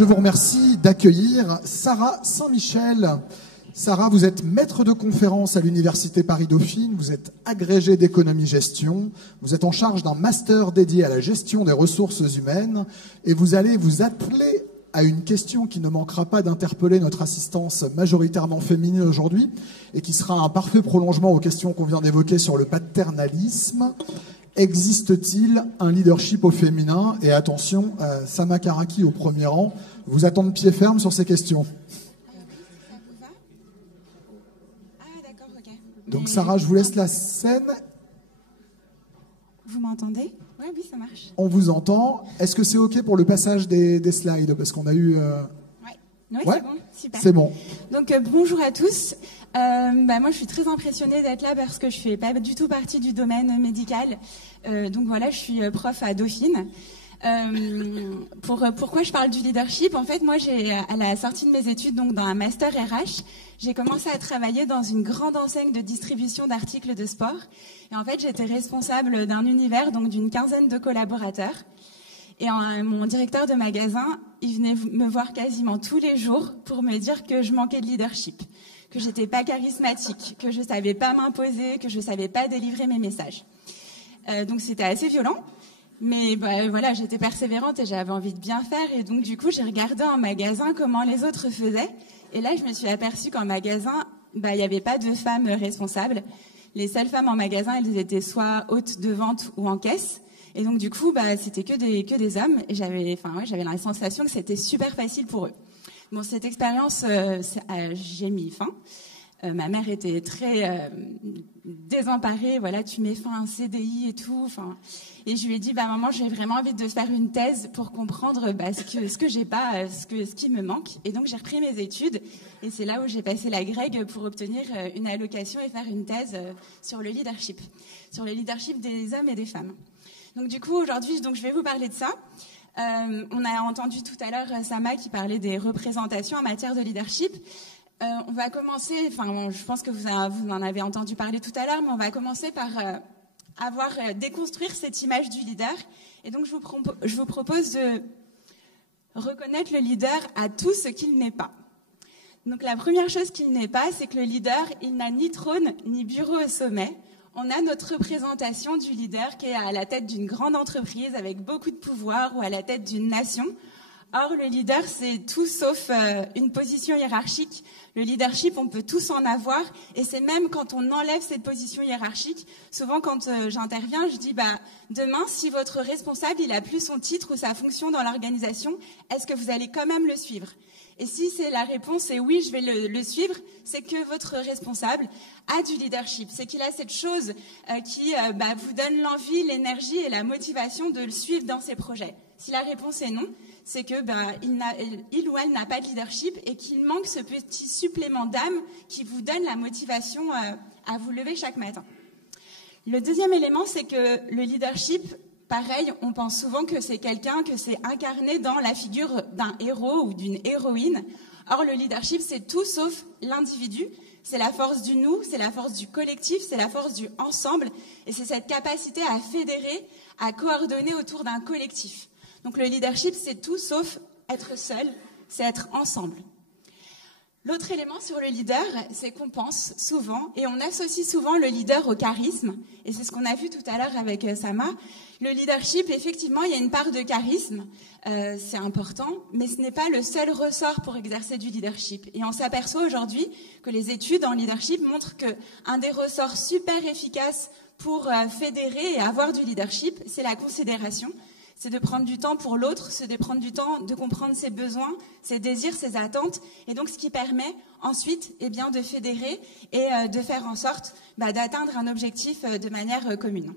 je vous remercie d'accueillir Sarah Saint-Michel. Sarah, vous êtes maître de conférence à l'Université Paris-Dauphine, vous êtes agrégée d'économie-gestion, vous êtes en charge d'un master dédié à la gestion des ressources humaines et vous allez vous atteler à une question qui ne manquera pas d'interpeller notre assistance majoritairement féminine aujourd'hui et qui sera un parfait prolongement aux questions qu'on vient d'évoquer sur le paternalisme. Existe-t-il un leadership au féminin? Et attention, Sama Karaki au premier rang vous attend de pied ferme sur ces questions. Donc Sarah, je vous laisse la scène. Vous m'entendez? Oui, ça marche. On vous entend. Est-ce que c'est OK pour le passage des slides? Parce qu'on a eu... Oui, ouais, c'est bon, super. C'est bon. Donc bonjour à tous. Moi, je suis très impressionnée d'être là parce que je fais pas du tout partie du domaine médical. Donc voilà, je suis prof à Dauphine. Pourquoi je parle du leadership? En fait, moi, à la sortie de mes études, donc dans un master RH, j'ai commencé à travailler dans une grande enseigne de distribution d'articles de sport. Et en fait, j'étais responsable d'un univers, donc d'une quinzaine de collaborateurs. Et mon directeur de magasin, il venait me voir quasiment tous les jours pour me dire que je manquais de leadership, que j'étais pas charismatique, que je savais pas m'imposer, que je savais pas délivrer mes messages. Donc c'était assez violent. Mais voilà, j'étais persévérante et j'avais envie de bien faire. Et donc, du coup, j'ai regardé en magasin comment les autres faisaient. Et là, je me suis aperçue qu'en magasin, il n'y avait pas de femmes responsables. Les seules femmes en magasin, elles étaient soit hôtes de vente ou en caisse. Et donc, du coup, c'était que des hommes. Et j'avais la sensation que c'était super facile pour eux. Bon, cette expérience, j'ai mis fin. Ma mère était très désemparée. Voilà, tu mets fin à un CDI et tout. Et je lui ai dit, maman, j'ai vraiment envie de faire une thèse pour comprendre ce que j'ai pas, ce qui me manque. Et donc j'ai repris mes études. Et c'est là où j'ai passé la grègue pour obtenir une allocation et faire une thèse sur le leadership des hommes et des femmes. Donc du coup aujourd'hui, je vais vous parler de ça. On a entendu tout à l'heure Sama qui parlait des représentations en matière de leadership. On va commencer, je pense que vous en avez entendu parler tout à l'heure, mais on va commencer par déconstruire cette image du leader. Et donc, je vous propose de reconnaître le leader à tout ce qu'il n'est pas. Donc, la première chose qu'il n'est pas, c'est que le leader, il n'a ni trône, ni bureau au sommet. On a notre représentation du leader qui est à la tête d'une grande entreprise avec beaucoup de pouvoir ou à la tête d'une nation. Or, le leader, c'est tout sauf une position hiérarchique. Le leadership, on peut tous en avoir. Et c'est même quand on enlève cette position hiérarchique. Souvent, quand j'interviens, je dis, demain, si votre responsable, il a plus son titre ou sa fonction dans l'organisation, est-ce que vous allez quand même le suivre? Et si la réponse est oui, je vais le suivre, c'est que votre responsable a du leadership. C'est qu'il a cette chose qui vous donne l'envie, l'énergie et la motivation de le suivre dans ses projets. Si la réponse est non, c'est que il ou elle n'a pas de leadership et qu'il manque ce petit supplément d'âme qui vous donne la motivation à vous lever chaque matin. Le deuxième élément, c'est que le leadership, pareil, on pense souvent que c'est quelqu'un que c'est incarné dans la figure d'un héros ou d'une héroïne. Or, le leadership, c'est tout sauf l'individu. C'est la force du nous, c'est la force du collectif, c'est la force du ensemble. Et c'est cette capacité à fédérer, à coordonner autour d'un collectif. Donc le leadership, c'est tout sauf être seul, c'est être ensemble. L'autre élément sur le leader, c'est qu'on pense souvent, et on associe souvent le leader au charisme, et c'est ce qu'on a vu tout à l'heure avec Sama. Le leadership, effectivement, il y a une part de charisme, c'est important, mais ce n'est pas le seul ressort pour exercer du leadership. Et on s'aperçoit aujourd'hui que les études en leadership montrent qu'un des ressorts super efficaces pour fédérer et avoir du leadership, c'est la considération. C'est de prendre du temps pour l'autre, c'est de prendre du temps de comprendre ses besoins, ses désirs, ses attentes. Et donc, ce qui permet ensuite de fédérer et de faire en sorte d'atteindre un objectif de manière commune.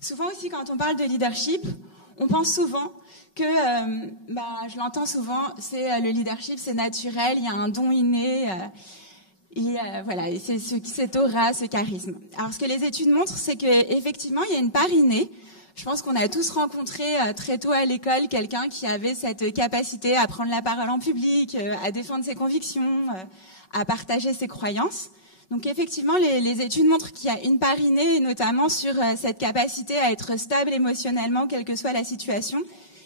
Souvent aussi, quand on parle de leadership, on pense souvent que, je l'entends souvent, c'est le leadership, c'est naturel, il y a un don inné. Et c'est cette aura, ce charisme. Alors, ce que les études montrent, c'est qu'effectivement, il y a une part innée. Je pense qu'on a tous rencontré très tôt à l'école quelqu'un qui avait cette capacité à prendre la parole en public, à défendre ses convictions, à partager ses croyances. Donc effectivement, les études montrent qu'il y a une part innée, notamment sur cette capacité à être stable émotionnellement, quelle que soit la situation.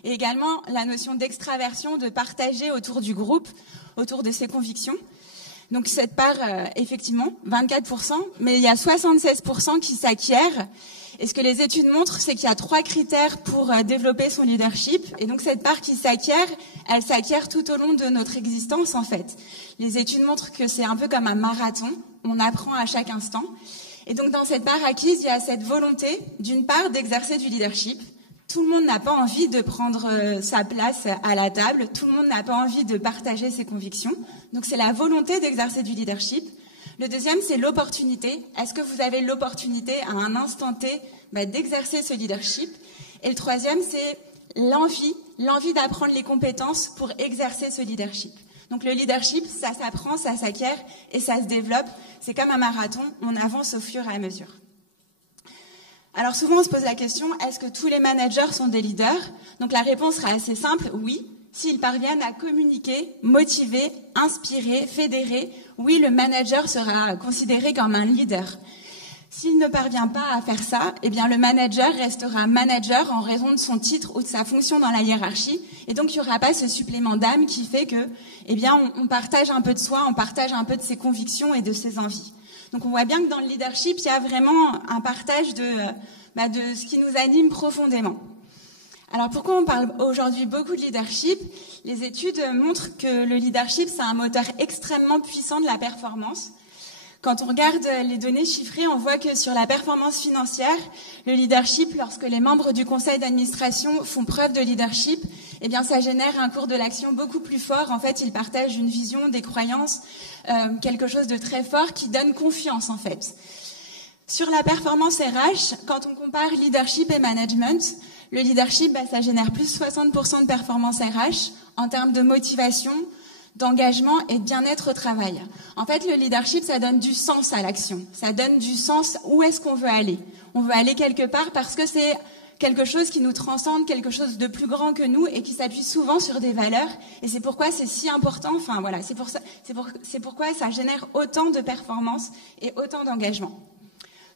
Et également la notion d'extraversion, de partager autour du groupe, autour de ses convictions. Donc cette part, effectivement, 24%, mais il y a 76% qui s'acquièrent. Et ce que les études montrent, c'est qu'il y a 3 critères pour développer son leadership. Et donc cette part qui s'acquiert, elle s'acquiert tout au long de notre existence en fait. Les études montrent que c'est un peu comme un marathon, on apprend à chaque instant. Et donc dans cette part acquise, il y a cette volonté, d'une part, d'exercer du leadership. Tout le monde n'a pas envie de prendre sa place à la table, tout le monde n'a pas envie de partager ses convictions. Donc c'est la volonté d'exercer du leadership. Le deuxième, c'est l'opportunité. Est-ce que vous avez l'opportunité à un instant T d'exercer ce leadership? Et le troisième, c'est l'envie d'apprendre les compétences pour exercer ce leadership. Donc le leadership, ça s'apprend, ça s'acquiert et ça se développe. C'est comme un marathon, on avance au fur et à mesure. Alors souvent, on se pose la question, est-ce que tous les managers sont des leaders? Donc la réponse sera assez simple, oui. S'ils parviennent à communiquer, motiver, inspirer, fédérer, oui, le manager sera considéré comme un leader. S'il ne parvient pas à faire ça, eh bien le manager restera manager en raison de son titre ou de sa fonction dans la hiérarchie. Et donc, il n'y aura pas ce supplément d'âme qui fait que, eh bien, on partage un peu de soi, on partage un peu de ses convictions et de ses envies. Donc, on voit bien que dans le leadership, il y a vraiment un partage de ce qui nous anime profondément. Alors pourquoi on parle aujourd'hui beaucoup de leadership? Les études montrent que le leadership, c'est un moteur extrêmement puissant de la performance. Quand on regarde les données chiffrées, on voit que sur la performance financière, le leadership, lorsque les membres du conseil d'administration font preuve de leadership, eh bien ça génère un cours de l'action beaucoup plus fort. En fait, ils partagent une vision, des croyances, quelque chose de très fort qui donne confiance en fait. Sur la performance RH, quand on compare leadership et management, le leadership, ça génère plus 60% de performance RH en termes de motivation, d'engagement et de bien-être au travail. En fait, le leadership, ça donne du sens à l'action. Ça donne du sens où est-ce qu'on veut aller. On veut aller quelque part parce que c'est quelque chose qui nous transcende, quelque chose de plus grand que nous et qui s'appuie souvent sur des valeurs. Et c'est pourquoi c'est si important. Enfin voilà, c'est pourquoi ça génère autant de performance et autant d'engagement.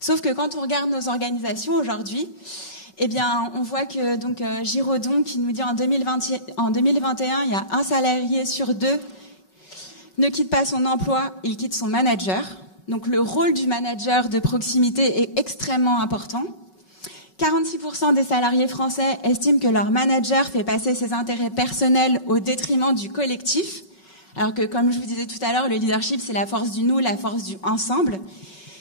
Sauf que quand on regarde nos organisations aujourd'hui, eh bien, on voit que Giraudon qui nous dit en 2021, il y a un salarié sur 2 ne quitte pas son emploi, il quitte son manager. Donc le rôle du manager de proximité est extrêmement important. 46% des salariés français estiment que leur manager fait passer ses intérêts personnels au détriment du collectif. Alors que, comme je vous disais tout à l'heure, le leadership, c'est la force du nous, la force du ensemble.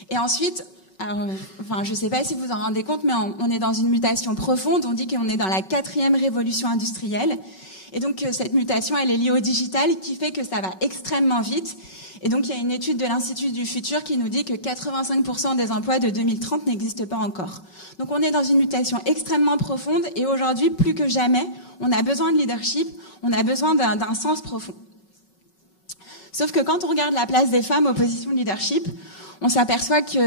Et ensuite, je ne sais pas si vous en rendez compte, mais on est dans une mutation profonde. On dit qu'on est dans la 4e révolution industrielle. Et donc, cette mutation, elle est liée au digital, qui fait que ça va extrêmement vite. Et donc, il y a une étude de l'Institut du Futur qui nous dit que 85% des emplois de 2030 n'existent pas encore. Donc, on est dans une mutation extrêmement profonde. Et aujourd'hui, plus que jamais, on a besoin de leadership, on a besoin d'un sens profond. Sauf que quand on regarde la place des femmes aux positions de leadership, on s'aperçoit que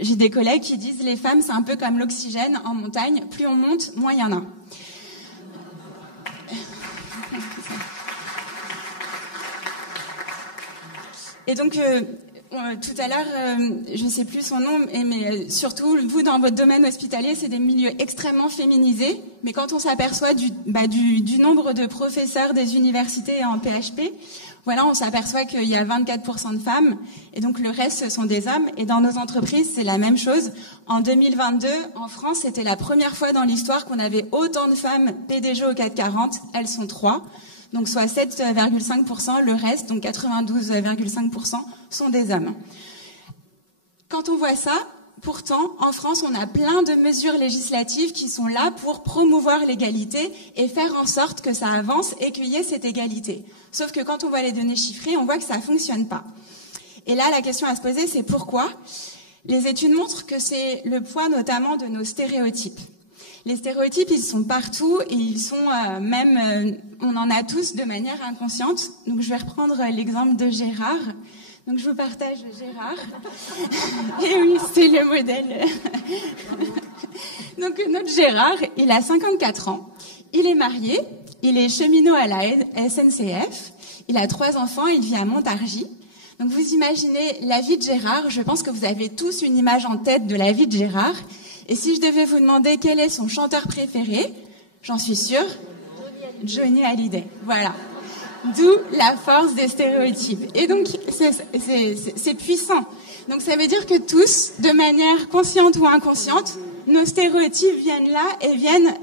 j'ai des collègues qui disent les femmes, c'est un peu comme l'oxygène en montagne. Plus on monte, moins il y en a. Et donc, tout à l'heure, je ne sais plus son nom, mais surtout, vous, dans votre domaine hospitalier, c'est des milieux extrêmement féminisés. Mais quand on s'aperçoit du nombre de professeurs des universités en PHP, voilà, on s'aperçoit qu'il y a 24% de femmes, et donc le reste, ce sont des hommes. Et dans nos entreprises, c'est la même chose. En 2022, en France, c'était la première fois dans l'histoire qu'on avait autant de femmes PDG au CAC 40. Elles sont 3. Donc soit 7,5%, le reste, donc 92,5%, sont des hommes. Quand on voit ça, pourtant, en France, on a plein de mesures législatives qui sont là pour promouvoir l'égalité et faire en sorte que ça avance et qu'il y ait cette égalité. Sauf que quand on voit les données chiffrées, on voit que ça ne fonctionne pas. Et là, la question à se poser, c'est pourquoi? Les études montrent que c'est le poids notamment de nos stéréotypes. Les stéréotypes, ils sont partout et ils sont on en a tous de manière inconsciente. Donc, je vais reprendre l'exemple de Gérard. Donc, je vous partage Gérard. Et oui, c'est le modèle. Donc, notre Gérard, il a 54 ans. Il est marié. Il est cheminot à la SNCF. Il a 3 enfants. Il vit à Montargis. Donc, vous imaginez la vie de Gérard. Je pense que vous avez tous une image en tête de la vie de Gérard. Et si je devais vous demander quel est son chanteur préféré, j'en suis sûre, Johnny Hallyday. Voilà. D'où la force des stéréotypes. Et donc, c'est puissant. Donc, ça veut dire que tous, de manière consciente ou inconsciente, nos stéréotypes viennent là et viennent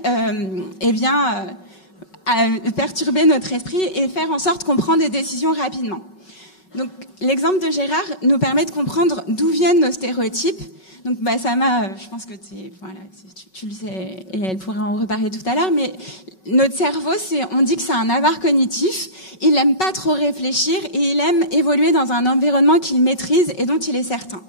perturber notre esprit et faire en sorte qu'on prenne des décisions rapidement. Donc, l'exemple de Gérard nous permet de comprendre d'où viennent nos stéréotypes. Donc, je pense que tu le sais, et elle pourra en reparler tout à l'heure, mais notre cerveau, on dit que c'est un avare cognitif. Il n'aime pas trop réfléchir et il aime évoluer dans un environnement qu'il maîtrise et dont il est certain.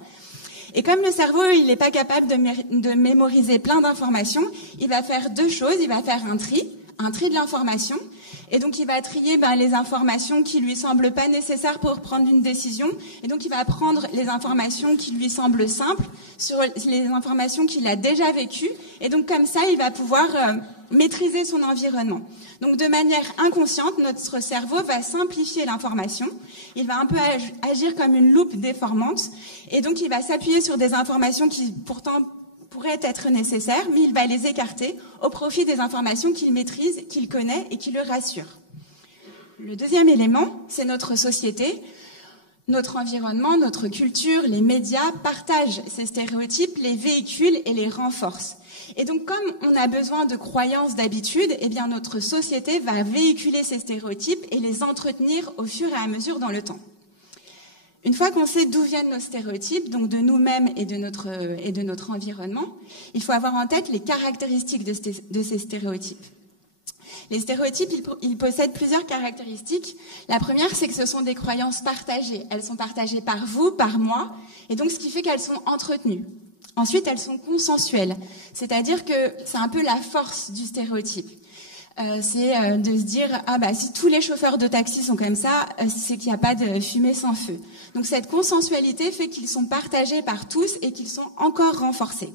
Et comme le cerveau, il n'est pas capable de mémoriser plein d'informations, il va faire deux choses. Il va faire un tri de l'information. Et donc, il va trier les informations qui lui semblent pas nécessaires pour prendre une décision. Et donc, il va prendre les informations qui lui semblent simples sur les informations qu'il a déjà vécues. Et donc, comme ça, il va pouvoir maîtriser son environnement. Donc, de manière inconsciente, notre cerveau va simplifier l'information. Il va un peu agir comme une loupe déformante. Et donc, il va s'appuyer sur des informations qui, pourtant, pourraient être nécessaires, mais il va les écarter au profit des informations qu'il maîtrise, qu'il connaît et qui le rassurent. Le deuxième élément, c'est notre société. Notre environnement, notre culture, les médias partagent ces stéréotypes, les véhiculent et les renforcent. Et donc, comme on a besoin de croyances, d'habitudes, eh bien, notre société va véhiculer ces stéréotypes et les entretenir au fur et à mesure dans le temps. Une fois qu'on sait d'où viennent nos stéréotypes, donc de nous-mêmes et de notre environnement, il faut avoir en tête les caractéristiques de ces stéréotypes. Les stéréotypes, ils possèdent plusieurs caractéristiques. La première, c'est que ce sont des croyances partagées. Elles sont partagées par vous, par moi, et donc ce qui fait qu'elles sont entretenues. Ensuite, elles sont consensuelles, c'est-à-dire que c'est un peu la force du stéréotype. C'est de se dire si tous les chauffeurs de taxi sont comme ça, c'est qu'il n'y a pas de fumée sans feu. Donc cette consensualité fait qu'ils sont partagés par tous et qu'ils sont encore renforcés.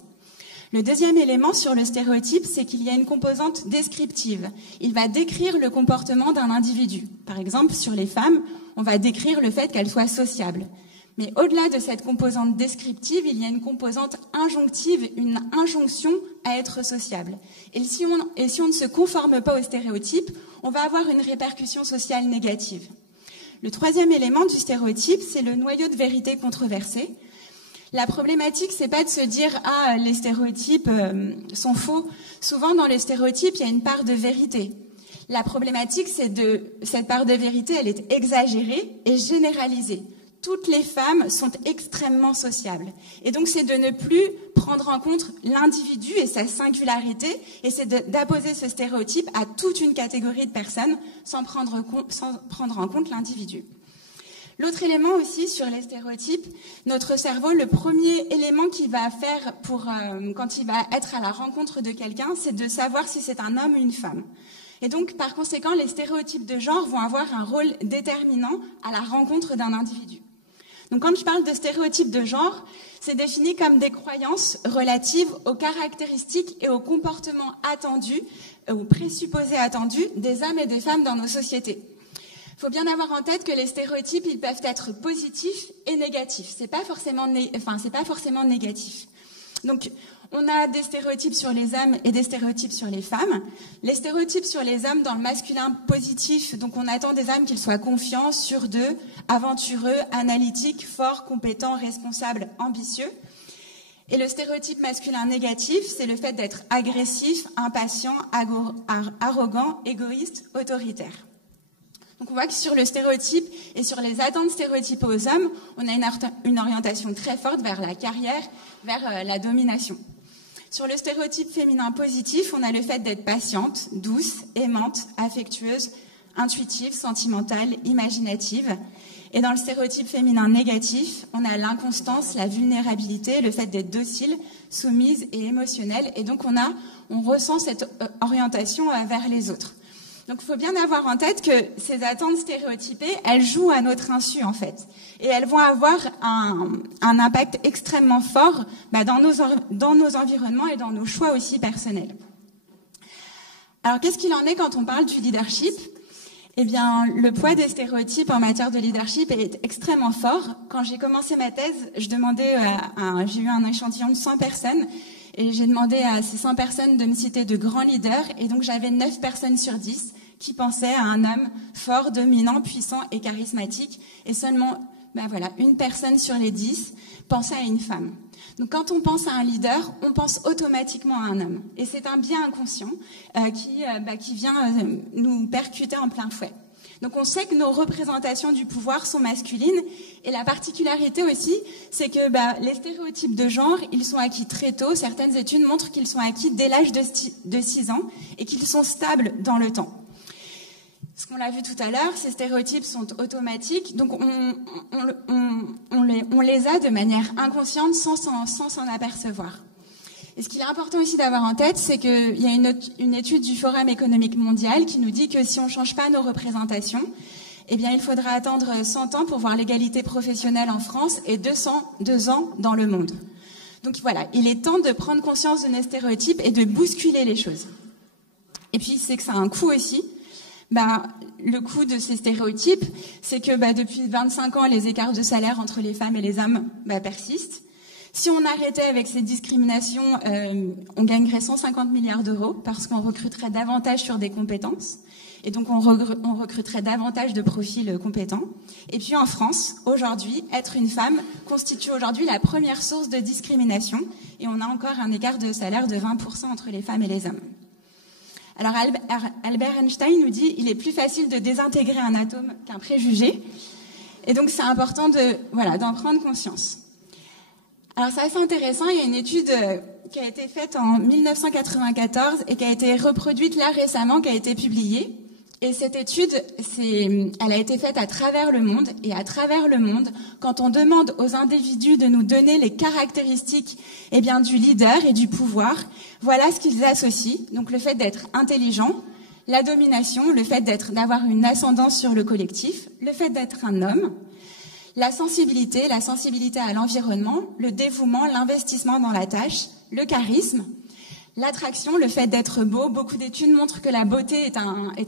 Le deuxième élément sur le stéréotype, c'est qu'il y a une composante descriptive. Il va décrire le comportement d'un individu. Par exemple, sur les femmes, on va décrire le fait qu'elles soient sociables. Mais au-delà de cette composante descriptive, il y a une composante injonctive, une injonction à être sociable. Et si on ne se conforme pas aux stéréotypes, on va avoir une répercussion sociale négative. Le troisième élément du stéréotype, c'est le noyau de vérité controversé. La problématique, c'est pas de se dire les stéréotypes sont faux. Souvent, dans les stéréotypes, il y a une part de vérité. La problématique, c'est cette part de vérité, elle est exagérée et généralisée. Toutes les femmes sont extrêmement sociables. Et donc, c'est de ne plus prendre en compte l'individu et sa singularité, et c'est d'apposer ce stéréotype à toute une catégorie de personnes sans prendre en compte l'individu. L'autre élément aussi sur les stéréotypes, notre cerveau, le premier élément qu'il va faire quand il va être à la rencontre de quelqu'un, c'est de savoir si c'est un homme ou une femme. Et donc, par conséquent, les stéréotypes de genre vont avoir un rôle déterminant à la rencontre d'un individu. Donc, quand je parle de stéréotypes de genre, c'est défini comme des croyances relatives aux caractéristiques et aux comportements attendus, ou présupposés attendus, des hommes et des femmes dans nos sociétés. Il faut bien avoir en tête que les stéréotypes, ils peuvent être positifs et négatifs. C'est pas forcément négatif. Donc, on a des stéréotypes sur les hommes et des stéréotypes sur les femmes. Les stéréotypes sur les hommes dans le masculin positif, donc on attend des hommes qu'ils soient confiants, sûrs d'eux, aventureux, analytiques, forts, compétents, responsables, ambitieux. Et le stéréotype masculin négatif, c'est le fait d'être agressif, impatient, arrogant, égoïste, autoritaire. Donc on voit que sur le stéréotype et sur les attentes stéréotypées aux hommes, on a une orientation très forte vers la carrière, vers la domination. Sur le stéréotype féminin positif, on a le fait d'être patiente, douce, aimante, affectueuse, intuitive, sentimentale, imaginative. Et dans le stéréotype féminin négatif, on a l'inconstance, la vulnérabilité, le fait d'être docile, soumise et émotionnelle. Et donc on ressent cette orientation vers les autres. Donc il faut bien avoir en tête que ces attentes stéréotypées, elles jouent à notre insu en fait. Et elles vont avoir un impact extrêmement fort dans nos environnements et dans nos choix aussi personnels. Alors qu'est-ce qu'il en est quand on parle du leadership ? Eh bien, le poids des stéréotypes en matière de leadership est extrêmement fort. Quand j'ai commencé ma thèse, j'ai eu un échantillon de 100 personnes et j'ai demandé à ces 100 personnes de me citer de grands leaders. Et donc, j'avais 9 personnes sur 10 qui pensait à un homme fort, dominant, puissant et charismatique, et seulement une personne sur les 10 pensait à une femme. Donc quand on pense à un leader, on pense automatiquement à un homme. Et c'est un biais inconscient qui vient nous percuter en plein fouet. Donc on sait que nos représentations du pouvoir sont masculines. Et la particularité aussi, c'est que les stéréotypes de genre, ils sont acquis très tôt. Certaines études montrent qu'ils sont acquis dès l'âge de 6 ans et qu'ils sont stables dans le temps. Ce qu'on l'a vu tout à l'heure, ces stéréotypes sont automatiques, donc on les a de manière inconsciente sans s'en apercevoir. Et ce qu'il est important aussi d'avoir en tête, c'est qu'il y a une étude du Forum économique mondial qui nous dit que si on ne change pas nos représentations, eh bien, il faudra attendre 100 ans pour voir l'égalité professionnelle en France et 202 ans dans le monde. Donc voilà, il est temps de prendre conscience de nos stéréotypes et de bousculer les choses. Et puis, c'est que ça a un coût aussi. Le coût de ces stéréotypes, c'est que depuis 25 ans, les écarts de salaire entre les femmes et les hommes persistent. Si on arrêtait avec ces discriminations, on gagnerait 150 milliards d'euros parce qu'on recruterait davantage sur des compétences. Et donc, on recruterait davantage de profils compétents. Et puis, en France, aujourd'hui, être une femme constitue aujourd'hui la première source de discrimination. Et on a encore un écart de salaire de 20% entre les femmes et les hommes. Alors Albert Einstein nous dit il est plus facile de désintégrer un atome qu'un préjugé. Et donc c'est important d'en prendre conscience. Alors c'est assez intéressant, il y a une étude qui a été faite en 1994 et qui a été reproduite là récemment, qui a été publiée. Et cette étude, elle a été faite à travers le monde. Et à travers le monde, quand on demande aux individus de nous donner les caractéristiques du leader et du pouvoir, voilà ce qu'ils associent. Donc le fait d'être intelligent, la domination, le fait d'avoir une ascendance sur le collectif, le fait d'être un homme, la sensibilité à l'environnement, le dévouement, l'investissement dans la tâche, le charisme, l'attraction, le fait d'être beau. Beaucoup d'études montrent que la beauté est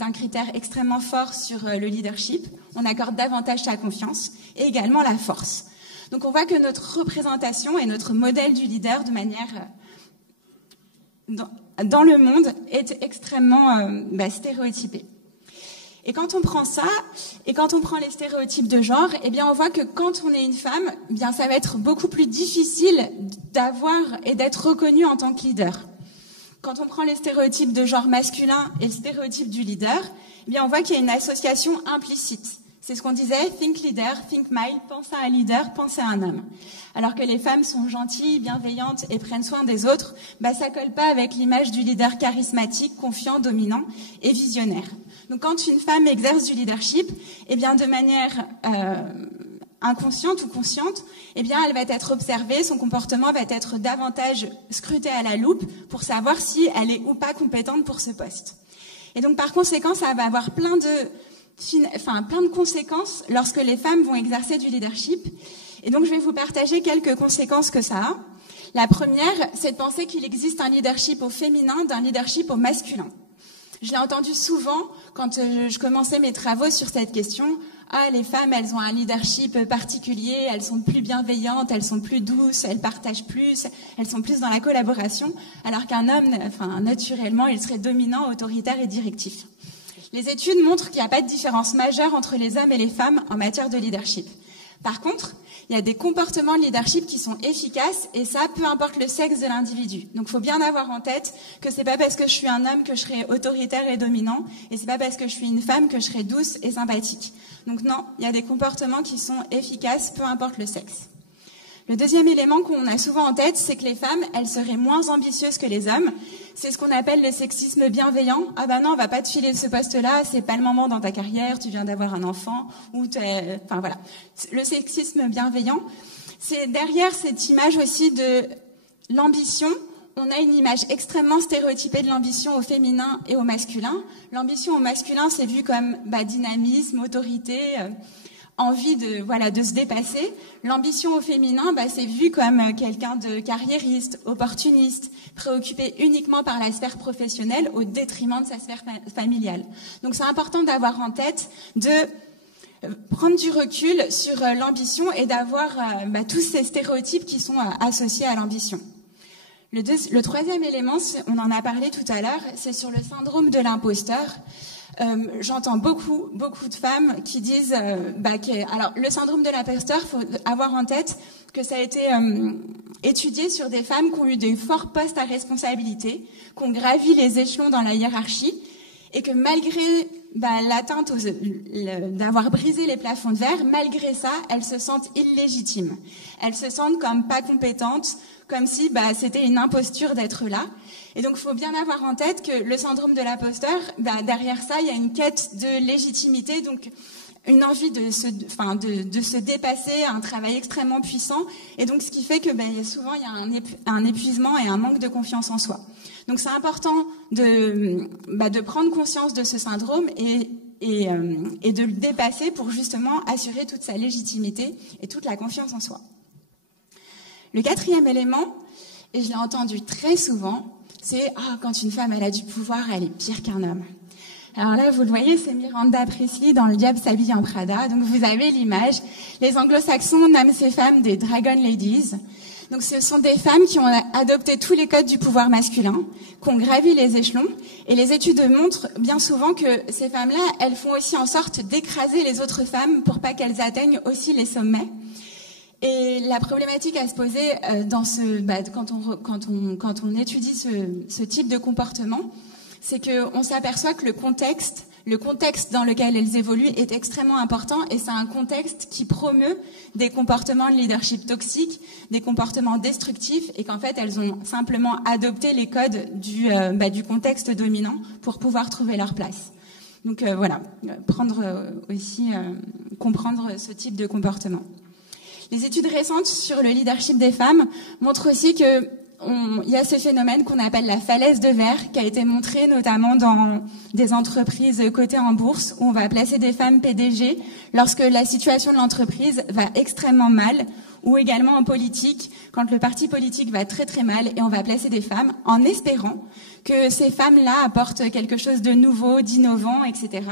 un critère extrêmement fort sur le leadership. On accorde davantage sa confiance et également la force. Donc on voit que notre représentation et notre modèle du leader de manière dans le monde est extrêmement stéréotypé. Et quand on prend ça, et quand on prend les stéréotypes de genre, on voit que quand on est une femme, ça va être beaucoup plus difficile d'avoir et d'être reconnue en tant que leader. Quand on prend les stéréotypes de genre masculin et le stéréotype du leader, on voit qu'il y a une association implicite. C'est ce qu'on disait, think leader, think male, pense à un leader, pense à un homme. Alors que les femmes sont gentilles, bienveillantes et prennent soin des autres, ça colle pas avec l'image du leader charismatique, confiant, dominant et visionnaire. Donc quand une femme exerce du leadership, de manière inconsciente ou consciente, elle va être observée, son comportement va être davantage scruté à la loupe pour savoir si elle est ou pas compétente pour ce poste. Et donc par conséquent, ça va avoir plein de conséquences lorsque les femmes vont exercer du leadership. Et donc je vais vous partager quelques conséquences que ça a. La première, c'est de penser qu'il existe un leadership au féminin d'un leadership au masculin. Je l'ai entendu souvent quand je commençais mes travaux sur cette question. Les femmes, elles ont un leadership particulier, elles sont plus bienveillantes, elles sont plus douces, elles partagent plus, elles sont plus dans la collaboration, alors qu'un homme, naturellement, il serait dominant, autoritaire et directif. Les études montrent qu'il n'y a pas de différence majeure entre les hommes et les femmes en matière de leadership. Par contre, il y a des comportements de leadership qui sont efficaces et ça, peu importe le sexe de l'individu. Donc, il faut bien avoir en tête que c'est pas parce que je suis un homme que je serai autoritaire et dominant et c'est pas parce que je suis une femme que je serai douce et sympathique. Donc non, il y a des comportements qui sont efficaces, peu importe le sexe. Le deuxième élément qu'on a souvent en tête, c'est que les femmes, elles seraient moins ambitieuses que les hommes. C'est ce qu'on appelle le sexisme bienveillant. Non, on va pas te filer ce poste-là, c'est pas le moment dans ta carrière, tu viens d'avoir un enfant, ou voilà. Le sexisme bienveillant, c'est derrière cette image aussi de l'ambition. On a une image extrêmement stéréotypée de l'ambition au féminin et au masculin. L'ambition au masculin, c'est vu comme dynamisme, autorité, envie de se dépasser. L'ambition au féminin, c'est vu comme quelqu'un de carriériste, opportuniste, préoccupé uniquement par la sphère professionnelle au détriment de sa sphère familiale. Donc c'est important d'avoir en tête de prendre du recul sur l'ambition et d'avoir tous ces stéréotypes qui sont associés à l'ambition. Le troisième élément, on en a parlé tout à l'heure, c'est sur le syndrome de l'imposteur. J'entends beaucoup de femmes qui disent alors le syndrome de l'imposteur, faut avoir en tête que ça a été étudié sur des femmes qui ont eu des forts postes à responsabilité, qui ont gravi les échelons dans la hiérarchie, et que malgré l'atteinte d'avoir brisé les plafonds de verre, malgré ça, elles se sentent illégitimes. Elles se sentent comme pas compétentes, comme si c'était une imposture d'être là. Et donc, il faut bien avoir en tête que le syndrome de l'imposteur, derrière ça, il y a une quête de légitimité, donc une envie de se dépasser, un travail extrêmement puissant. Et donc, ce qui fait que souvent, il y a un épuisement et un manque de confiance en soi. Donc, c'est important de prendre conscience de ce syndrome et de le dépasser pour justement assurer toute sa légitimité et toute la confiance en soi. Le quatrième élément, et je l'ai entendu très souvent, c'est quand une femme elle a du pouvoir, elle est pire qu'un homme. Alors là, vous le voyez, c'est Miranda Priestly dans Le diable s'habille en Prada. Donc vous avez l'image. Les anglo-saxons nomment ces femmes des Dragon Ladies. Donc ce sont des femmes qui ont adopté tous les codes du pouvoir masculin, qui ont gravi les échelons. Et les études montrent bien souvent que ces femmes-là, elles font aussi en sorte d'écraser les autres femmes pour pas qu'elles atteignent aussi les sommets. Et la problématique à se poser quand on étudie ce type de comportement, c'est qu'on s'aperçoit que le contexte dans lequel elles évoluent est extrêmement important, et c'est un contexte qui promeut des comportements de leadership toxiques, des comportements destructifs, et qu'en fait elles ont simplement adopté les codes du contexte dominant pour pouvoir trouver leur place. Donc comprendre ce type de comportement. Les études récentes sur le leadership des femmes montrent aussi que il y a ce phénomène qu'on appelle la falaise de verre, qui a été montré notamment dans des entreprises cotées en bourse, où on va placer des femmes PDG lorsque la situation de l'entreprise va extrêmement mal, ou également en politique, quand le parti politique va très très mal, et on va placer des femmes en espérant que ces femmes-là apportent quelque chose de nouveau, d'innovant, etc.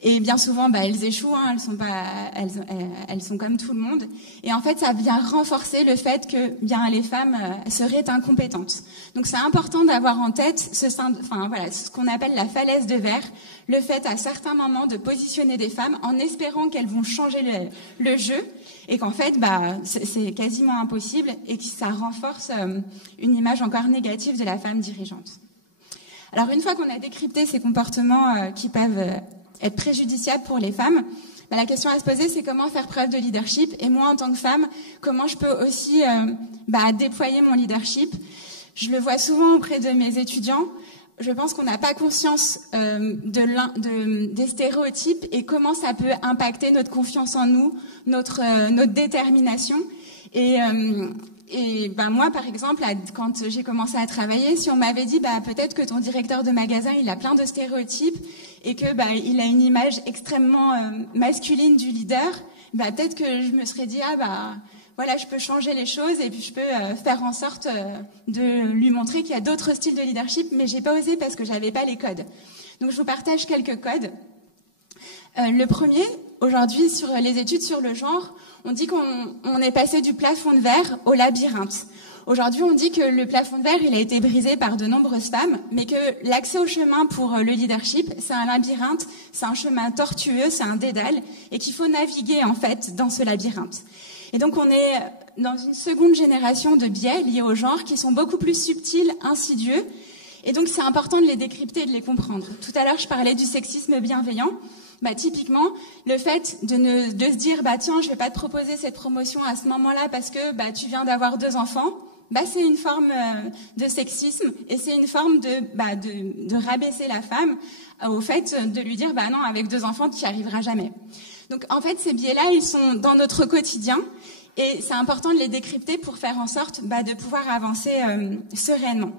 Et bien souvent, elles échouent, elles sont comme tout le monde. Et en fait, ça vient renforcer le fait que les femmes seraient incompétentes. Donc, c'est important d'avoir en tête ce qu'on appelle la falaise de verre, le fait à certains moments de positionner des femmes en espérant qu'elles vont changer le jeu, et qu'en fait, c'est quasiment impossible, et que ça renforce une image encore négative de la femme dirigeante. Alors, une fois qu'on a décrypté ces comportements qui peuvent être préjudiciable pour les femmes, la question à se poser, c'est comment faire preuve de leadership, et moi en tant que femme, comment je peux aussi déployer mon leadership. Je le vois souvent auprès de mes étudiants. Je pense qu'on n'a pas conscience des stéréotypes et comment ça peut impacter notre confiance en nous, notre détermination. Et moi, par exemple, quand j'ai commencé à travailler, si on m'avait dit peut-être que ton directeur de magasin il a plein de stéréotypes et que il a une image extrêmement masculine du leader, peut-être que je me serais dit je peux changer les choses et puis je peux faire en sorte de lui montrer qu'il y a d'autres styles de leadership, mais j'ai pas osé parce que j'avais pas les codes. Donc je vous partage quelques codes. Le premier, aujourd'hui, sur les études sur le genre, on dit qu'on est passé du plafond de verre au labyrinthe. Aujourd'hui, on dit que le plafond de verre, il a été brisé par de nombreuses femmes, mais que l'accès au chemin pour le leadership, c'est un labyrinthe, c'est un chemin tortueux, c'est un dédale, et qu'il faut naviguer, en fait, dans ce labyrinthe. Et donc, on est dans une seconde génération de biais liés au genre qui sont beaucoup plus subtils, insidieux, et donc c'est important de les décrypter et de les comprendre. Tout à l'heure, je parlais du sexisme bienveillant. Typiquement, le fait de se dire tiens, je vais pas te proposer cette promotion à ce moment-là parce que tu viens d'avoir 2 enfants, c'est une forme de sexisme, et c'est une forme de rabaisser la femme au fait de lui dire non, avec 2 enfants, tu n'y arriveras jamais. Donc en fait, ces biais-là, ils sont dans notre quotidien, et c'est important de les décrypter pour faire en sorte de pouvoir avancer sereinement.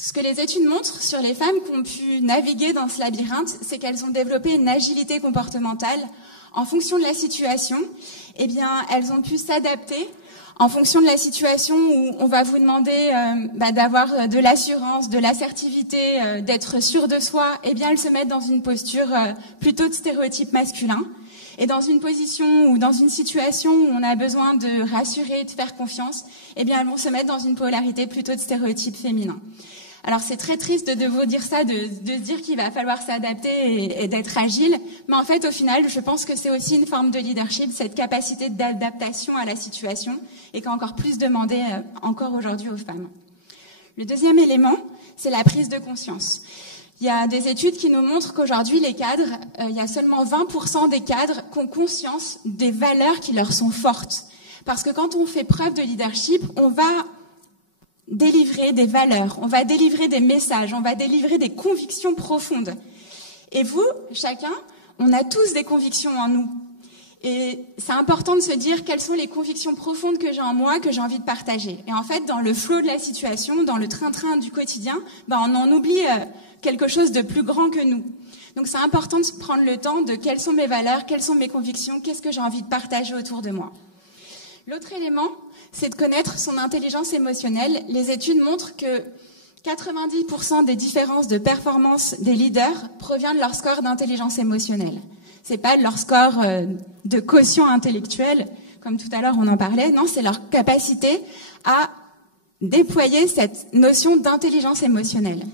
Ce que les études montrent sur les femmes qui ont pu naviguer dans ce labyrinthe, c'est qu'elles ont développé une agilité comportementale en fonction de la situation. Elles ont pu s'adapter en fonction de la situation où on va vous demander d'avoir de l'assurance, de l'assertivité, d'être sûr de soi. Elles se mettent dans une posture plutôt de stéréotype masculin. Et dans une position ou dans une situation où on a besoin de rassurer et de faire confiance, elles vont se mettre dans une polarité plutôt de stéréotype féminin. Alors c'est très triste de vous dire ça, de se dire qu'il va falloir s'adapter et d'être agile, mais en fait au final je pense que c'est aussi une forme de leadership, cette capacité d'adaptation à la situation et qui est encore plus demandée encore aujourd'hui aux femmes. Le deuxième élément, c'est la prise de conscience. Il y a des études qui nous montrent qu'aujourd'hui les cadres, il y a seulement 20% des cadres qui ont conscience des valeurs qui leur sont fortes. Parce que quand on fait preuve de leadership, on va délivrer des valeurs, on va délivrer des messages, on va délivrer des convictions profondes. Et vous, chacun, on a tous des convictions en nous. Et c'est important de se dire quelles sont les convictions profondes que j'ai en moi, que j'ai envie de partager. Et en fait, dans le flot de la situation, dans le train-train du quotidien, on en oublie quelque chose de plus grand que nous. Donc c'est important de prendre le temps de quelles sont mes valeurs, quelles sont mes convictions, qu'est-ce que j'ai envie de partager autour de moi. L'autre élément, c'est de connaître son intelligence émotionnelle. Les études montrent que 90% des différences de performance des leaders provient de leur score d'intelligence émotionnelle. C'est pas de leur score de quotient intellectuel, comme tout à l'heure on en parlait. Non, c'est leur capacité à déployer cette notion d'intelligence émotionnelle.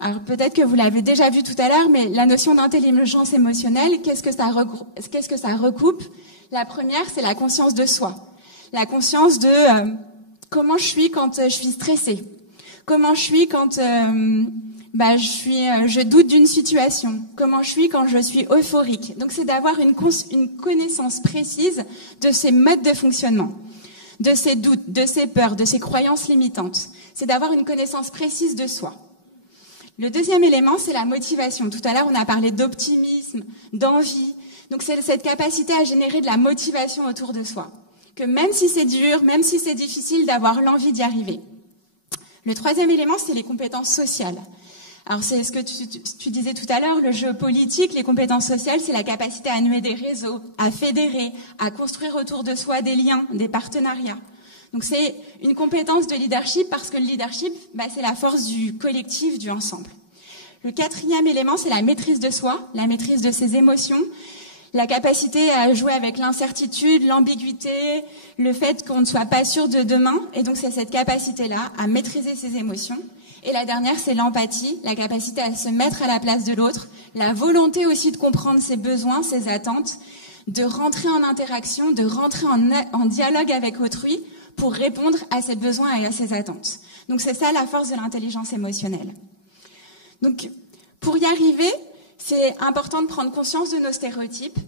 Alors peut-être que vous l'avez déjà vu tout à l'heure, mais la notion d'intelligence émotionnelle, qu'est-ce que ça recoupe? La première, c'est la conscience de soi. La conscience de comment je suis quand je suis stressée. Comment je suis quand je doute d'une situation. Comment je suis quand je suis euphorique. Donc c'est d'avoir une connaissance précise de ces modes de fonctionnement, de ces doutes, de ces peurs, de ces croyances limitantes. C'est d'avoir une connaissance précise de soi. Le deuxième élément, c'est la motivation. Tout à l'heure, on a parlé d'optimisme, d'envie. Donc c'est cette capacité à générer de la motivation autour de soi. Que même si c'est dur, même si c'est difficile, d'avoir l'envie d'y arriver. Le troisième élément, c'est les compétences sociales. Alors c'est ce que tu disais tout à l'heure, le jeu politique, les compétences sociales, c'est la capacité à nouer des réseaux, à fédérer, à construire autour de soi des liens, des partenariats. Donc c'est une compétence de leadership parce que le leadership, c'est la force du collectif, du ensemble. Le quatrième élément, c'est la maîtrise de soi, la maîtrise de ses émotions, la capacité à jouer avec l'incertitude, l'ambiguïté, le fait qu'on ne soit pas sûr de demain. Et donc c'est cette capacité-là à maîtriser ses émotions. Et la dernière, c'est l'empathie, la capacité à se mettre à la place de l'autre, la volonté aussi de comprendre ses besoins, ses attentes, de rentrer en interaction, de rentrer en dialogue avec autrui pour répondre à ses besoins et à ses attentes. Donc c'est ça la force de l'intelligence émotionnelle. Donc pour y arriver, c'est important de prendre conscience de nos stéréotypes.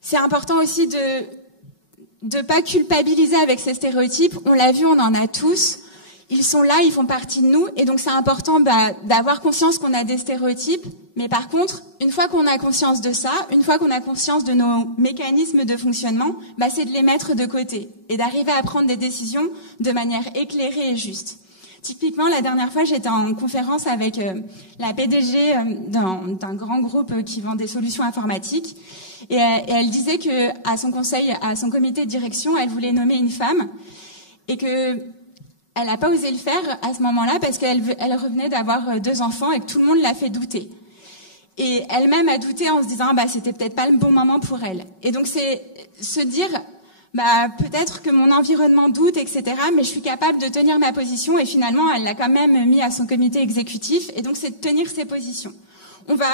C'est important aussi de pas culpabiliser avec ces stéréotypes. On l'a vu, on en a tous. Ils sont là, ils font partie de nous. Et donc, c'est important d'avoir conscience qu'on a des stéréotypes. Mais par contre, une fois qu'on a conscience de ça, une fois qu'on a conscience de nos mécanismes de fonctionnement, c'est de les mettre de côté et d'arriver à prendre des décisions de manière éclairée et juste. Typiquement, la dernière fois, j'étais en conférence avec la PDG d'un grand groupe qui vend des solutions informatiques. Et elle disait que à son comité de direction, elle voulait nommer une femme et que elle n'a pas osé le faire à ce moment-là parce qu'elle revenait d'avoir 2 enfants et que tout le monde l'a fait douter. Et elle-même a douté en se disant c'était peut-être pas le bon moment pour elle. Et donc c'est se dire peut-être que mon environnement doute, etc. Mais je suis capable de tenir ma position et finalement elle l'a quand même mis à son comité exécutif. Et donc c'est de tenir ses positions. On va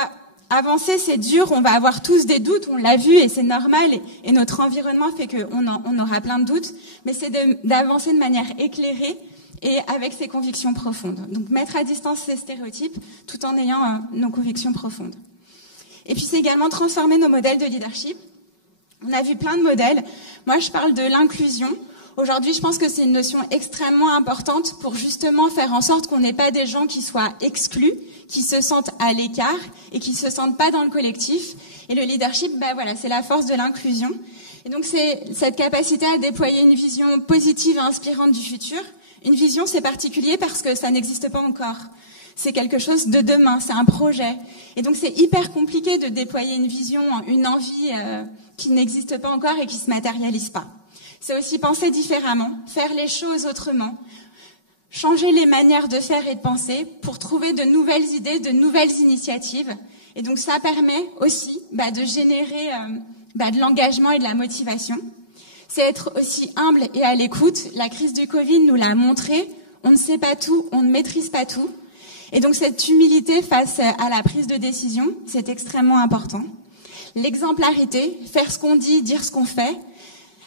avancer, c'est dur, on va avoir tous des doutes, on l'a vu et c'est normal et notre environnement fait qu'on aura plein de doutes. Mais c'est d'avancer de manière éclairée et avec ses convictions profondes. Donc mettre à distance ces stéréotypes tout en ayant nos convictions profondes. Et puis c'est également transformer nos modèles de leadership. On a vu plein de modèles. Moi, je parle de l'inclusion. Aujourd'hui, je pense que c'est une notion extrêmement importante pour justement faire en sorte qu'on n'ait pas des gens qui soient exclus, qui se sentent à l'écart et qui se sentent pas dans le collectif. Et le leadership, c'est la force de l'inclusion. Et donc, c'est cette capacité à déployer une vision positive et inspirante du futur. Une vision, c'est particulier parce que ça n'existe pas encore. C'est quelque chose de demain, c'est un projet. Et donc, c'est hyper compliqué de déployer une vision, une envie qui n'existe pas encore et qui se matérialise pas. C'est aussi penser différemment, faire les choses autrement, changer les manières de faire et de penser pour trouver de nouvelles idées, de nouvelles initiatives. Et donc, ça permet aussi de générer de l'engagement et de la motivation. C'est être aussi humble et à l'écoute. La crise du Covid nous l'a montré. On ne sait pas tout, on ne maîtrise pas tout. Et donc cette humilité face à la prise de décision, c'est extrêmement important. L'exemplarité, faire ce qu'on dit, dire ce qu'on fait,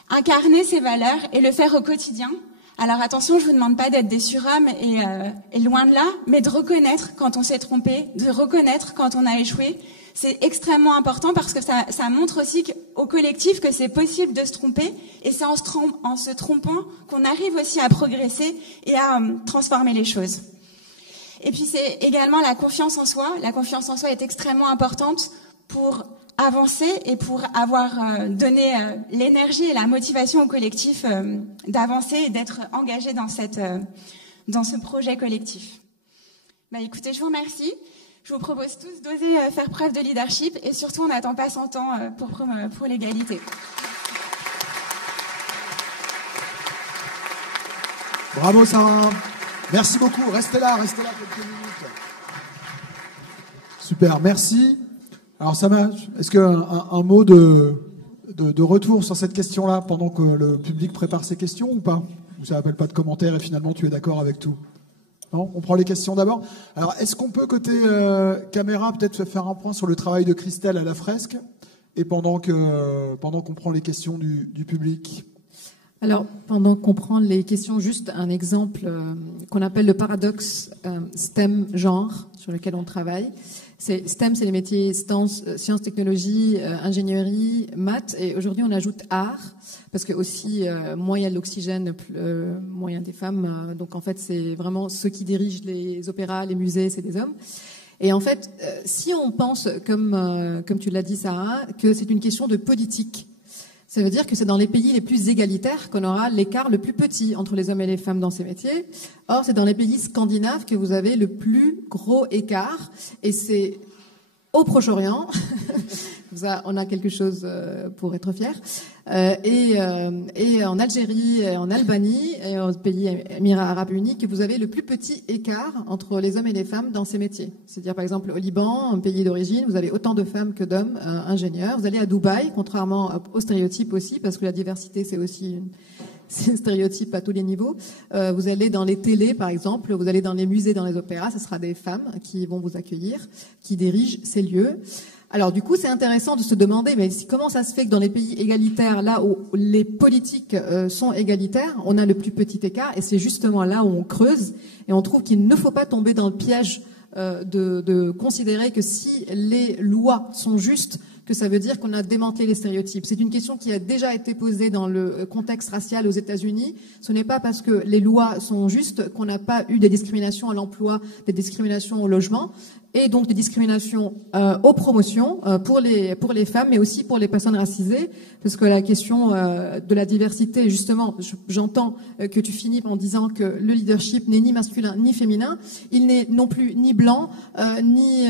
incarner ses valeurs et le faire au quotidien. Alors attention, je vous demande pas d'être des surhommes et loin de là, mais de reconnaître quand on s'est trompé, de reconnaître quand on a échoué. C'est extrêmement important parce que ça montre aussi au collectif que c'est possible de se tromper et c'est en se trompant qu'on arrive aussi à progresser et à transformer les choses. Et puis c'est également la confiance en soi. La confiance en soi est extrêmement importante pour avancer et pour avoir donné l'énergie et la motivation au collectif d'avancer et d'être engagé dans ce projet collectif. Écoutez, je vous remercie. Je vous propose tous d'oser faire preuve de leadership et surtout on n'attend pas 100 ans pour l'égalité. Bravo Sarah. Merci beaucoup. Restez là quelques minutes. Super, merci. Alors Sama, est-ce qu'un mot de retour sur cette question-là pendant que le public prépare ses questions ou pas? Ou ça n'appelle pas de commentaires et finalement tu es d'accord avec tout? Non, on prend les questions d'abord. Alors est-ce qu'on peut côté caméra peut-être faire un point sur le travail de Christelle à la fresque et pendant qu'on prend les questions du public? Alors, pendant qu'on prend les questions, juste un exemple qu'on appelle le paradoxe STEM genre sur lequel on travaille. STEM, c'est les métiers sciences, technologies, ingénierie, maths, et aujourd'hui on ajoute art, parce que aussi moins il y a de l'oxygène, moins il y a des femmes. Donc en fait, c'est vraiment ceux qui dirigent les opéras, les musées, c'est des hommes. Et en fait, si on pense, comme tu l'as dit Sarah, que c'est une question de politique, ça veut dire que c'est dans les pays les plus égalitaires qu'on aura l'écart le plus petit entre les hommes et les femmes dans ces métiers. Or, c'est dans les pays scandinaves que vous avez le plus gros écart. Et c'est au Proche-Orient. On a quelque chose pour être fiers. Et en Algérie, et en Albanie, et aux pays Émirats Arabes Unis, que vous avez le plus petit écart entre les hommes et les femmes dans ces métiers. C'est-à-dire, par exemple, au Liban, un pays d'origine, vous avez autant de femmes que d'hommes ingénieurs. Vous allez à Dubaï, contrairement aux stéréotypes aussi, parce que la diversité, c'est aussi c'est un stéréotype à tous les niveaux. Vous allez dans les télés, par exemple, vous allez dans les musées, dans les opéras, ce sera des femmes qui vont vous accueillir, qui dirigent ces lieux. Alors du coup, c'est intéressant de se demander, mais comment ça se fait que dans les pays égalitaires, là où les politiques sont égalitaires, on a le plus petit écart, et c'est justement là où on creuse, et on trouve qu'il ne faut pas tomber dans le piège de considérer que si les lois sont justes, que ça veut dire qu'on a démantelé les stéréotypes. C'est une question qui a déjà été posée dans le contexte racial aux États-Unis. Ce n'est pas parce que les lois sont justes qu'on n'a pas eu des discriminations à l'emploi, des discriminations au logement, et donc des discriminations aux promotions pour les femmes, mais aussi pour les personnes racisées, parce que la question de la diversité, justement, j'entends que tu finis en disant que le leadership n'est ni masculin ni féminin, il n'est non plus ni blanc, ni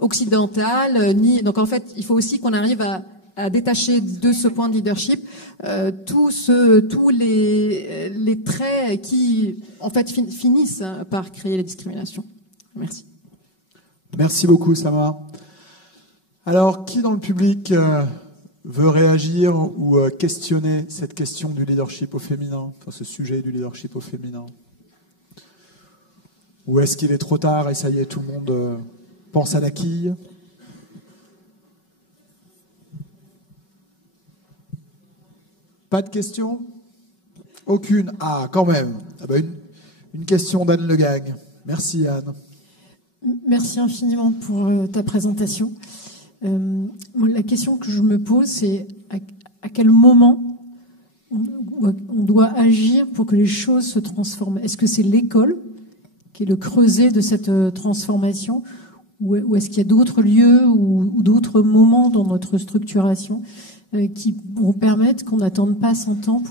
occidental, ni donc en fait il faut aussi qu'on arrive à détacher de ce point de leadership tous les traits qui en fait finissent par créer les discriminations. Merci. Merci beaucoup, Sama. Alors, qui dans le public veut réagir ou questionner cette question du leadership au féminin, enfin ce sujet du leadership au féminin? Ou est-ce qu'il est trop tard et ça y est, tout le monde pense à la quille? Pas de questions? Aucune? Ah, quand même. Ah ben une question d'Anne Le Gagne. Merci Anne. Merci infiniment pour ta présentation. La question que je me pose, c'est à quel moment on doit agir pour que les choses se transforment? Est-ce que c'est l'école qui est le creuset de cette transformation, ou est-ce qu'il y a d'autres lieux ou d'autres moments dans notre structuration qui vont permettre qu'on n'attende pas 100 ans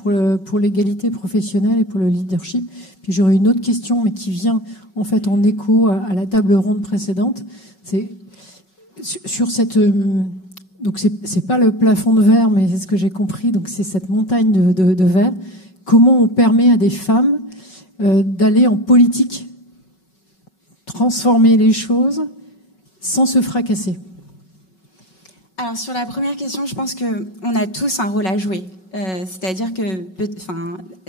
pour l'égalité professionnelle et pour le leadership? Puis j'aurais une autre question, mais qui vient en fait en écho à la table ronde précédente. C'est sur cette donc c'est pas le plafond de verre, mais c'est ce que j'ai compris. Donc c'est cette montagne de verre. Comment on permet à des femmes d'aller en politique, transformer les choses sans se fracasser? Alors sur la première question, je pense qu'on a tous un rôle à jouer. C'est-à-dire que,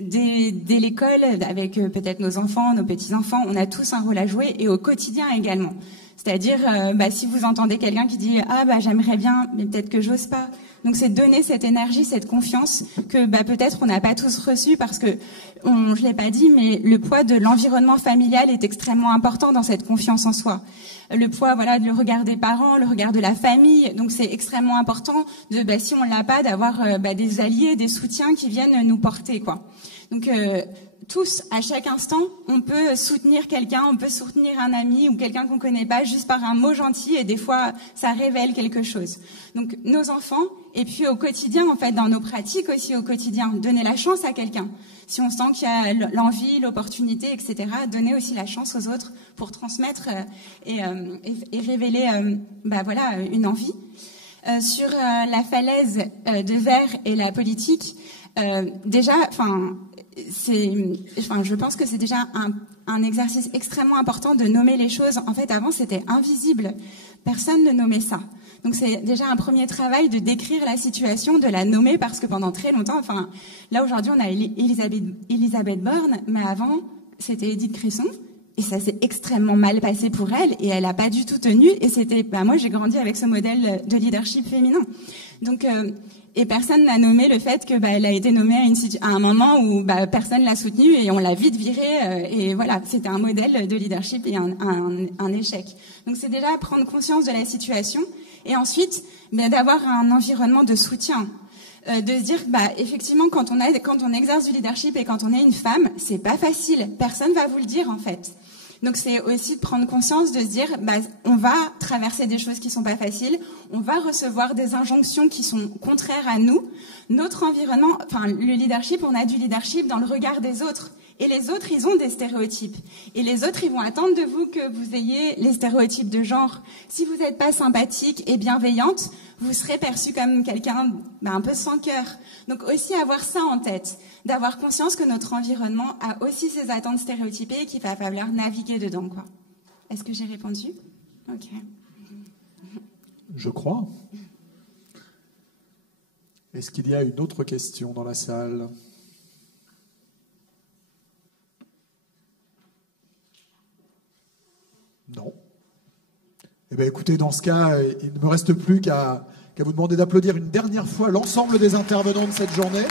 dès l'école, avec peut-être nos enfants, nos petits-enfants, on a tous un rôle à jouer, et au quotidien également. C'est-à-dire, si vous entendez quelqu'un qui dit « Ah, j'aimerais bien, mais peut-être que j'ose pas ». Donc, c'est donner cette énergie, cette confiance que peut-être on n'a pas tous reçue parce que, je l'ai pas dit, mais le poids de l'environnement familial est extrêmement important dans cette confiance en soi. Le poids, le regard des parents, le regard de la famille. Donc, c'est extrêmement important de, si on l'a pas, d'avoir des alliés, des soutiens qui viennent nous porter, quoi. Donc, tous, à chaque instant, on peut soutenir quelqu'un, on peut soutenir un ami ou quelqu'un qu'on connaît pas juste par un mot gentil, et des fois, ça révèle quelque chose. Donc, nos enfants, et puis au quotidien, en fait, dans nos pratiques aussi au quotidien, donner la chance à quelqu'un. Si on sent qu'il y a l'envie, l'opportunité, etc., donner aussi la chance aux autres pour transmettre et révéler, une envie. Sur la falaise de verre et la politique, je pense que c'est déjà un exercice extrêmement important de nommer les choses. En fait, avant, c'était invisible. Personne ne nommait ça. Donc, c'est déjà un premier travail de décrire la situation, de la nommer, parce que pendant très longtemps, là, aujourd'hui, on a Elisabeth Borne, mais avant, c'était Edith Cresson. Et ça s'est extrêmement mal passé pour elle, et elle n'a pas du tout tenu. Et c'était, moi, j'ai grandi avec ce modèle de leadership féminin. Donc, et personne n'a nommé le fait que elle a été nommée à un moment où personne l'a soutenue et on l'a vite virée. Et voilà, c'était un modèle de leadership et un échec. Donc, c'est déjà prendre conscience de la situation, et ensuite d'avoir un environnement de soutien. De se dire, effectivement, quand on exerce du leadership et quand on est une femme, c'est pas facile. Personne va vous le dire, en fait. Donc, c'est aussi de prendre conscience, de se dire, on va traverser des choses qui sont pas faciles, on va recevoir des injonctions qui sont contraires à nous. Notre environnement, le leadership, on a du leadership dans le regard des autres. Et les autres, ils ont des stéréotypes. Et les autres, ils vont attendre de vous que vous ayez les stéréotypes de genre. Si vous n'êtes pas sympathique et bienveillante, vous serez perçue comme quelqu'un un peu sans cœur. Donc aussi avoir ça en tête, d'avoir conscience que notre environnement a aussi ses attentes stéréotypées et qu'il va falloir naviguer dedans, quoi. Est-ce que j'ai répondu ? Ok. Je crois. Est-ce qu'il y a une autre question dans la salle ? Non. Eh bien, écoutez, dans ce cas, il ne me reste plus qu'à vous demander d'applaudir une dernière fois l'ensemble des intervenants de cette journée.